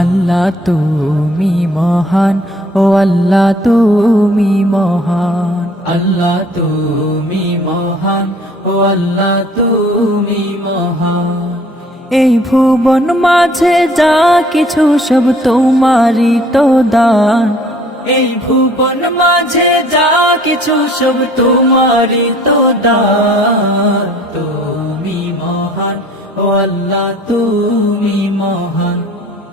আল্লাহ তুমি মহান ও আল্লাহ তুমি মহান। আল্লাহ তুমি মহান ও আল্লাহ তুমি মহান। এই ভুবন মাঝে যা কিছু সব তোমারই তো দান। এই ভুবন মাঝে যা কিছু সব তোমারই তো দান। তুমি মহান ও আল্লাহ তুমি মহান।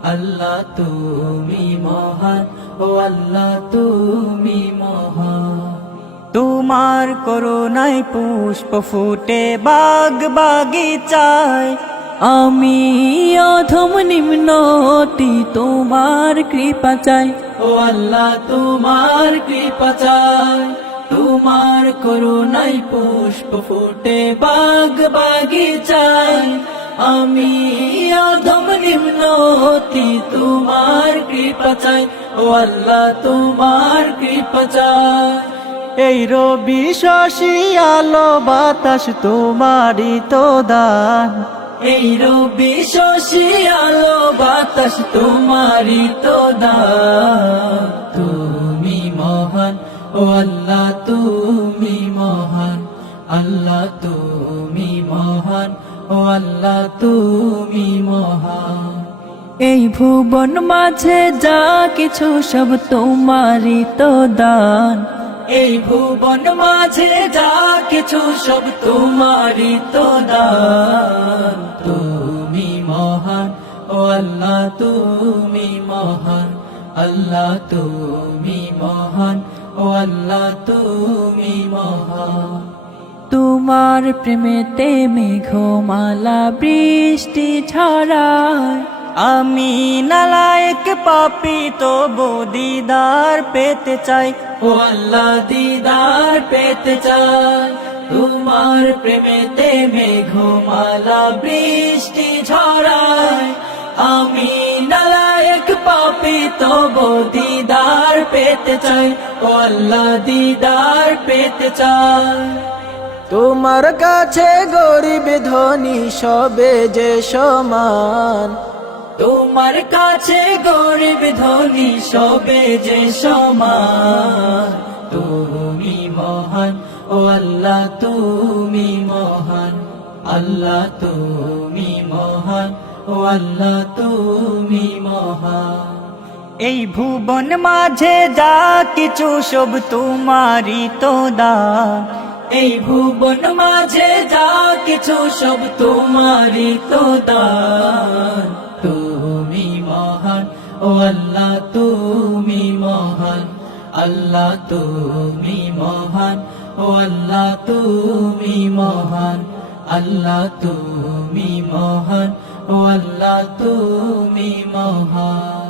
আল্লাহ তুমি মহান, ও আল্লাহ তুমি মহান। তোমার করুণায় পুষ্প ফুটে বাগ বাগিচায়। আমি অধম নিম্নতি তোমার কৃপা চাই। ও আল্লাহ তোমার কৃপা চাই। তোমার করুণাই পুষ্প ফুটে বাগ বাগিচাই আমি অধম নিম্নতি তোমার কৃপা চাই। ও আল্লাহ তোমার কৃপা চাই। এই রবি শশী আলো বাতাস তোমারই তো দান। এই রবি শশী আলো বাতাস তোমারি তো দান। তুমি মহান ও আল্লাহ তুমি মহান। আল্লাহ তুমি মহান ও আল্লাহ, তুমি মহান এই ভুবন মাঝে যা কিছু সব তোমারি তো দান। এই ভুবন মাঝে যা কিছু সব তোমারি তো দান। তুমি মহান ও আল্লাহ, তুমি মহান আল্লাহ, তুমি মহান, ও আল্লাহ, তুমি তোমার প্রেমেতে মেঘমালা বৃষ্টি ছড়ায়। আমি নালায়ক পাপি তো দিদার পেতে চাই। ও আল্লাহ, দিদার পেতে চাই। তোমার প্রেমেতে মেঘমালা বৃষ্টি ঝরায় আমি নালায়ক পাপি, তব দিদার পেতে চাই। ও আল্লাহ, দিদার পেতে চাই। তোমার কাছে গরিব ধনী সবে যে সমান। তোমার কাছে গরিব ধনী সবে যে সমান। তুমি মহান, ও আল্লাহ তুমি মহান। আল্লাহ তুমি মহান, ও আল্লাহ তুমি মহান। এই ভুবন মাঝে যা কিছু সব তোমারই তো দান। এই ভুবন মাঝে যা কিছু সব তোমারই তো দান। তুমি মহান, ও আল্লাহ, তুমি মহান। আল্লাহ, তুমি মহান, ও আল্লাহ, তুমি মহান। আল্লাহ, তুমি মহান, ও আল্লাহ, তুমি মহান।